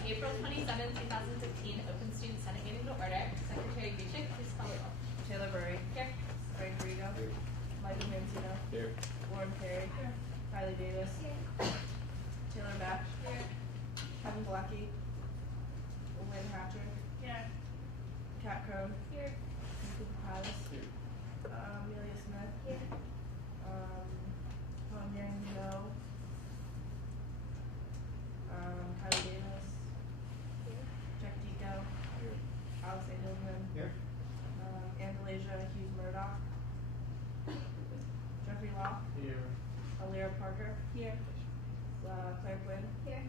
April 27, 2015, Open Student Senate meeting to order. Secretary Gucic, please call the roll. Taylor Burry. Here. Greg Rigo. Here. Michael Mancino. Here. Warren Perry. Here. Kylie Davis. Here. Taylor Batch. Here. Kevin Blackie. Lynn Hatcher. Here. Kat Crone. Here. Cooper Palace. Here. Amelia Smith. Here. Yang No. Kylie Davis. Here. Jack Deco. Here. Alex Engelman. Here. Angelasia Hughes Murdoch. Jeffrey Law. Here. Alira Parker. Here. Claire Quinn. Here.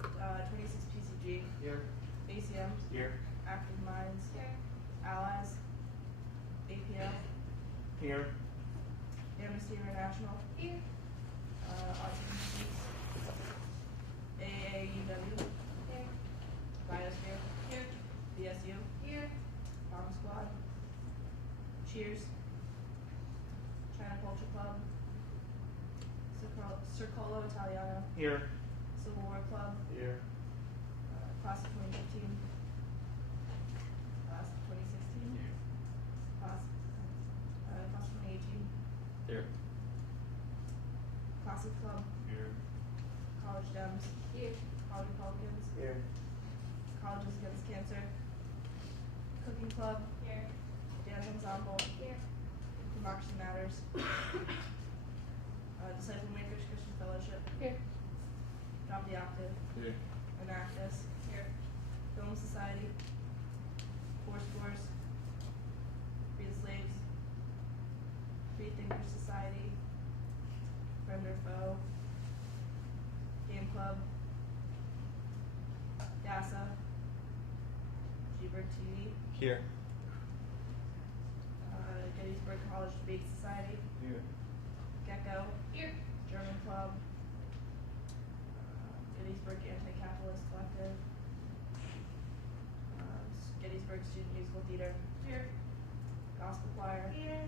26 PCG. Here. ACM. Here. Active Minds. Here. Allies. APL. Here. Amnesty International. Here. Autism Speaks. AAUW. Here. Biosphere. Here. BSU. Here. Bomb Squad. Cheers. China Culture Club. Circolo Italiano. Here. Civil War Club. Here. Class of 2015. Class of 2016. Class of 2018. Here. Classic Club. Here. College Dems. Here. College Republicans. Here. Colleges Against Cancer. Cooking Club. Here. Dance Ensemble. Here. Democracy Matters. Disciple Makers Christian Fellowship. Here. Drop the Octave. Here. Enactus. Here. Film Society. Four Scores. Free the Slaves. Free Thinkers Society. Friend or Foe. Game Club. DASA. G-Bird TV. Here. Gettysburg College Debate Society. Here. Gecko. Here. German Club. Gettysburg Anti-Capitalist Collective. Gettysburg Student Musical Theater. Here. Gospel Choir. Here.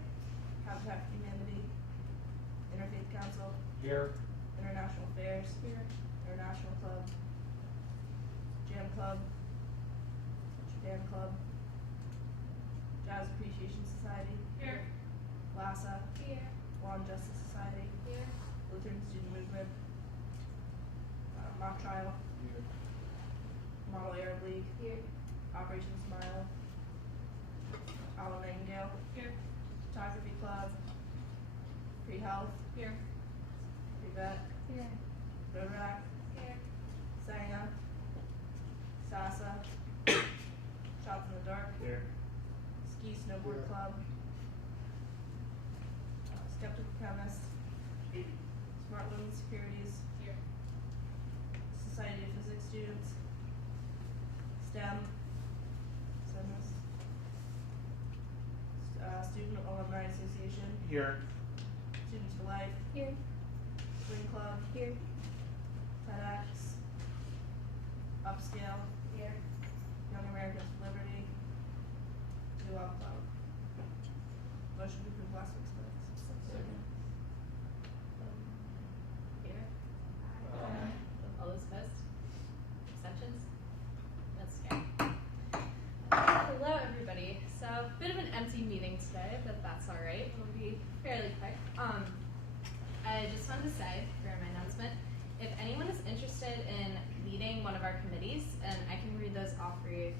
Habitat for Humanity. Interfaith Council. Here. International Affairs. Here. International Club. Jam Club. Japan Club. Jazz Appreciation Society. Here. LASA. Here. Law and Justice Society. Here. Lutheran Student Movement. Mock Trial. Here. Model Arab League. Here. Operation Smile. Alan Nightingale. Here. Photography Club. Free Health. Here. Free Vet. Here. Road Rack. Here. Sanga. Sasa. Shots in the Dark. Here. Ski Snowboard Here. Club. Skeptical Chemist. Smart Women Securities. Here. Society of Physics Students. STEM. STEMist. Student Alumni Association. Here. Students for Life. Here. Swing Club. Here. TEDx. Upscale. Here. Young Americans for Liberty. Luau Club. Motion to approve last week's minutes. Second. Here. All those opposed? Abstentions? That's scary. Hello, everybody. So, bit of an empty meeting today, but that's all right. It'll be fairly quick. I just wanted to say for my announcement, if anyone is interested in leading one of our committees, and I can read those off for you,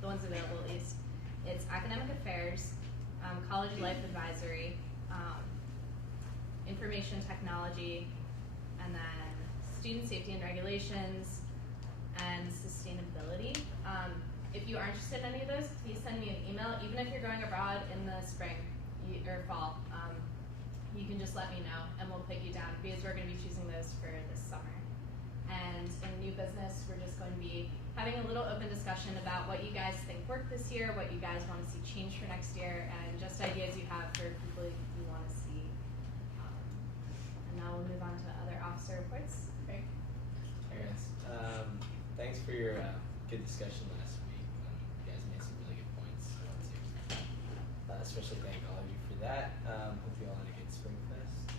the ones available at least. It's Academic Affairs, College Life Advisory, Information Technology, and then Student Safety and Regulations, and Sustainability. If you are interested in any of those, please send me an email. Even if you're going abroad in the spring or fall, you can just let me know and we'll put you down because we're going to be choosing those for this summer. And in new business, we're just going to be having a little open discussion about what you guys think worked this year, what you guys want to see change for next year, and just ideas you have for people you want to see. And now we'll move on to other officer reports. Craig? Parents, thanks for your good discussion last week. You guys made some really good points. So I want to especially thank all of you for that. Hope you all had a good Spring Fest.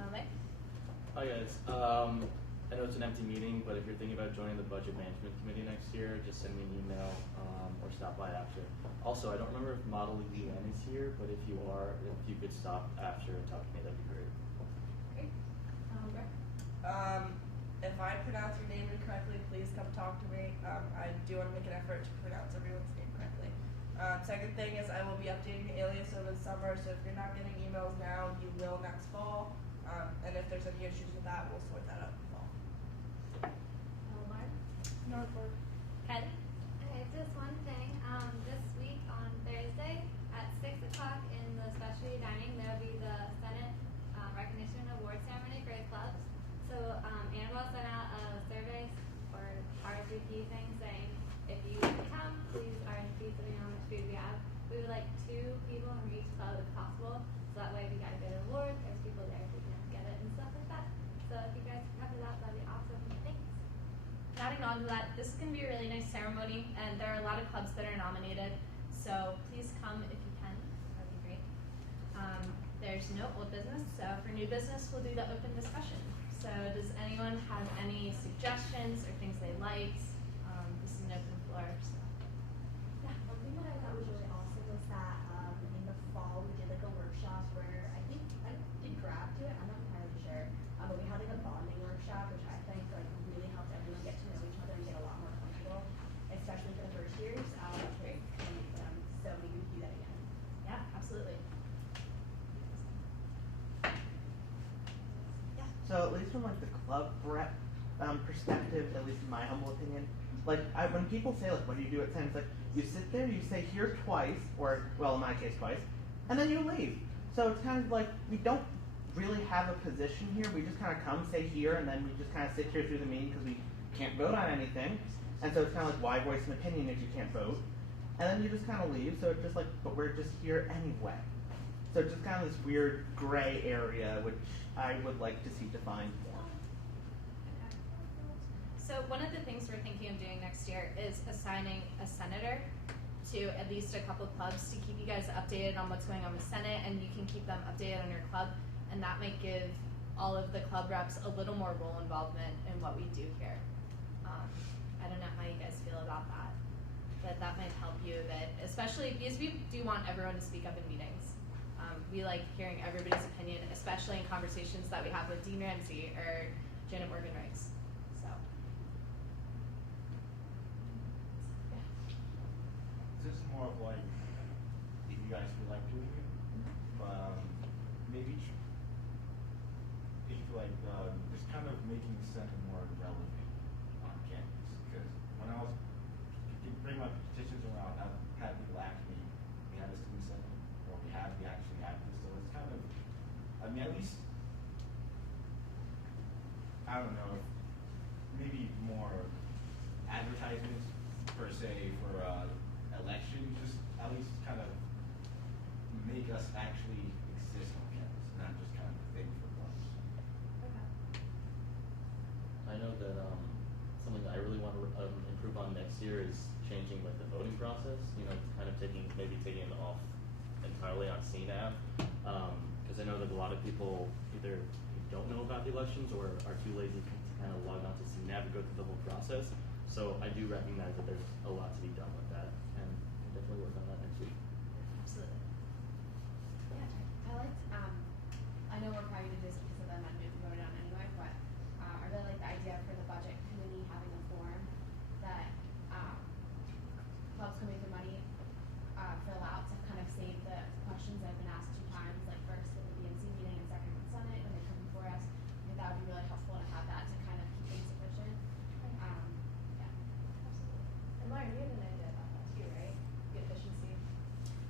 And, Mike? Hi guys. I know it's an empty meeting, but if you're thinking about joining the budget management committee next year, just send me an email or stop by after. Also, I don't remember if Model UN is here, but if you are, if you could stop after and talk to me, that'd be great. Great. Brett? If I pronounce your name incorrectly, please come talk to me. I do want to make an effort to pronounce everyone's name correctly. Second thing is I will be updating the alias over the summer, so if you're not getting emails now, you will next fall. And if there's any issues with that, we'll sort that out in the fall. Lauren? Norfolk. Kelly? Okay, just one thing. This week on Thursday at 6 o'clock in the specialty dining, there will be the Senate recognition award ceremony for the clubs. So Annabelle sent out a survey or RSVP thing saying if you come, please RSVP so we know how much food we have. We would like 2 people from each club if possible. So that way we got a good award. There's people there who can get it and stuff like that. So if you guys could cover that, that'd be awesome. Thanks. Adding on to that, this is going to be a really nice ceremony, and there are a lot of clubs that are nominated, so please come if you can. That would be great. There's no old business, so for new business, we'll do the open discussion. So does anyone have any suggestions or things they liked? This is an open floor, so. Yeah, one thing that I thought was really awesome was that in the fall we did like a workshop where I did Grab do it, I'm not entirely sure, but we had like a bonding workshop which I think like really helped everyone get to know each other and get a lot more comfortable, especially for the first years. Great. So maybe we could do that again. Yeah, absolutely. So at least from like the club rep perspective, at least in my humble opinion, like when people say like what do you do at 10, it's like you sit there, you say here twice, or well in my case twice, and then you leave. So it's kind of like we don't really have a position here. We just kind of come, say here, and then we just kind of sit here through the meeting because we can't vote on anything. And so it's kind of like why voice an opinion if you can't vote? And then you just kind of leave. So it's just like, but we're just here anyway. So it's just kind of this weird gray area, which I would like to see defined more. So one of the things we're thinking of doing next year is assigning a senator to at least a couple clubs to keep you guys updated on what's going on with Senate, and you can keep them updated on your club, and that might give all of the club reps a little more role involvement in what we do here. I don't know how you guys feel about that, but that might help you a bit, especially because we do want everyone to speak up in meetings. We like hearing everybody's opinion, especially in conversations that we have with Dean Ramsey or Janet Morgan-Riggs. So, yeah. This is more of like, if you guys feel like doing it, maybe if like just kind of making the Senate more relevant on campus. Because when I was bring my petitions around, I've had people ask me, we have a student senate, or we actually have this. So it's kind of, I mean, at least, I don't know, maybe more advertisements per se for election, just at least kind of make us actually exist on campus, not just kind of a thing for clubs. I know that something that I really want to improve on next year is changing like the voting process. You know, kind of taking it off entirely on CNAV, because I know that a lot of people either don't know about the elections or are too lazy to kind of log on to CNAV and go through the whole process. So I do recognize that there's a lot to be done with that, and I'll definitely work on that next week. Absolutely. Yeah, I liked, I know we're probably gonna do this because of the amendment we voted on anyway, but I really like the idea for the budget committee having a form that clubs coming for money fill out to kind of save the questions that have been asked 2 times, like first at the BNC meeting and second with Senate when they come before us. I think that would be really helpful to have that to kind of keep things efficient. Yeah. Absolutely. And Lauren, you had an idea about that too, right? The efficiency.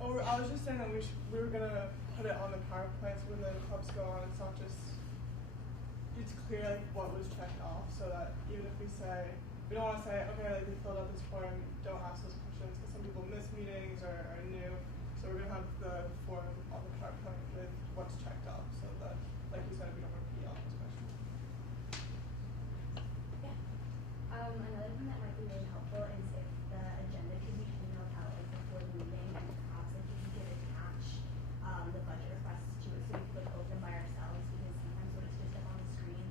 Oh, I was just saying that we were gonna put it on the PowerPoint so when the clubs go on, it's not just, it's clear like what was checked off, so that even if we say, we don't want to say, okay, like we filled out this form, don't ask those questions, because some people miss meetings or are new, so we're gonna have the form on the PowerPoint with what's checked off, so that, like you said, we don't repeat all those questions. Yeah. Another thing that might be really helpful is if the agenda could be emailed out like before the meeting, and perhaps like if you could attach the budget requests to it so we could like open by ourselves, because sometimes when it's just up on the screen,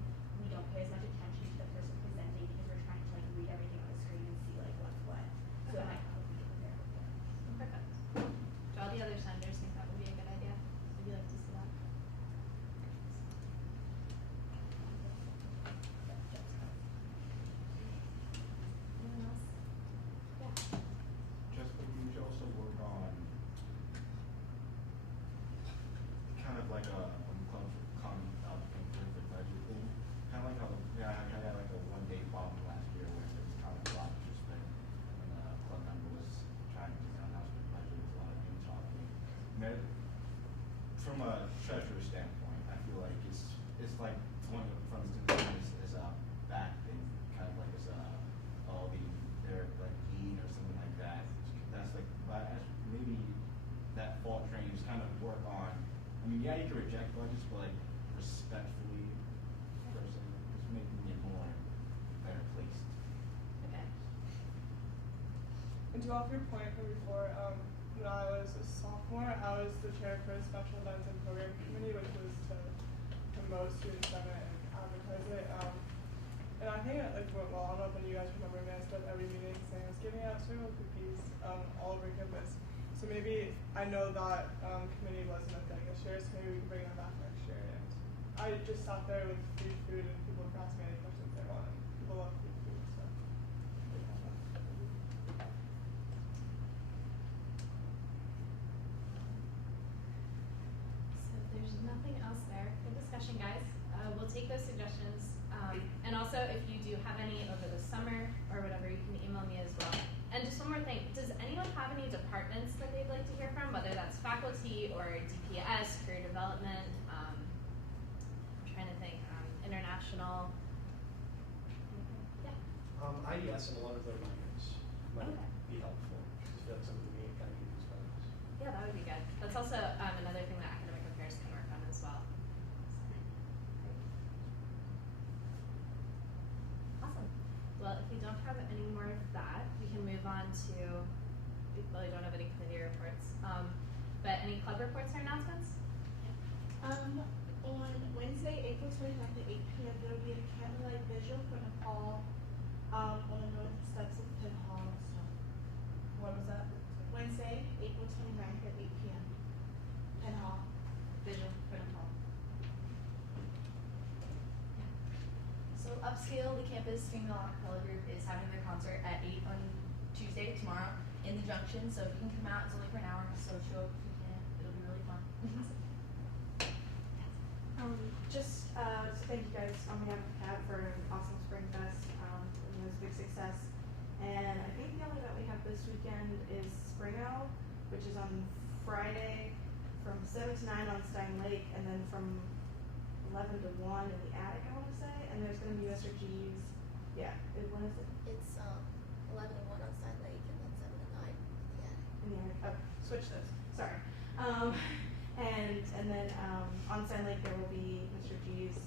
budgets, but like respectfully, personally, just making it more better placed. Okay. And to off your point from before, when I was a sophomore, I was the chair for a special events and program committee, which was to promote student senate and advertise it. And I think it like went well. I don't know if any of you guys remember me. I stood at every meeting saying I was giving out cereal cookies all over campus. So maybe I know that committee wasn't a thing this year, so maybe we can bring that back next year. And I just sat there with free food and people could ask me any questions they want. People love free food, so. So if there's nothing else there, good discussion, guys. We'll take those suggestions. And also, if you do have any over the summer or whatever, you can email me as well. And just one more thing, does anyone have any departments that they'd like to hear from, whether that's faculty or DPS, career development, I'm trying to think, international? Yeah. IES and a lot of their minors might Okay. be helpful. I feel like something we kind of use minors. Yeah, that would be good. That's also another thing that academic affairs can work on as well. Awesome. Well, if we don't have any more of that, we can move on to, we really don't have any committee reports. But any club reports or announcements? On Wednesday, April 29th at 8 p.m., there will be a candlelight vigil for Nepal on the north steps of Penn Hall. So, What was that? Wednesday, April 29th at 8 p.m. Penn Hall. Visual for Nepal. So Upscale, the campus female acapella group, is having their concert at 8 on Tuesday, tomorrow, in the Junction. So if you can come out, it's only for an hour, so show up if you can. It'll be really fun. Just to thank you guys on behalf of CAB for an awesome Spring Fest. It was a big success. And I think the only event we have this weekend is Spring Owl, which is on Friday from 7 to 9 on Stein Lake, and then from 11 to 1 in the attic, I want to say. And there's going to be USRGs. Yeah, when is it? It's 11 to 1 on Stein Lake and then 7 to 9 in the attic. In the attic. Oh, switch those. Sorry. And then on Stein Lake there will be Mr. G's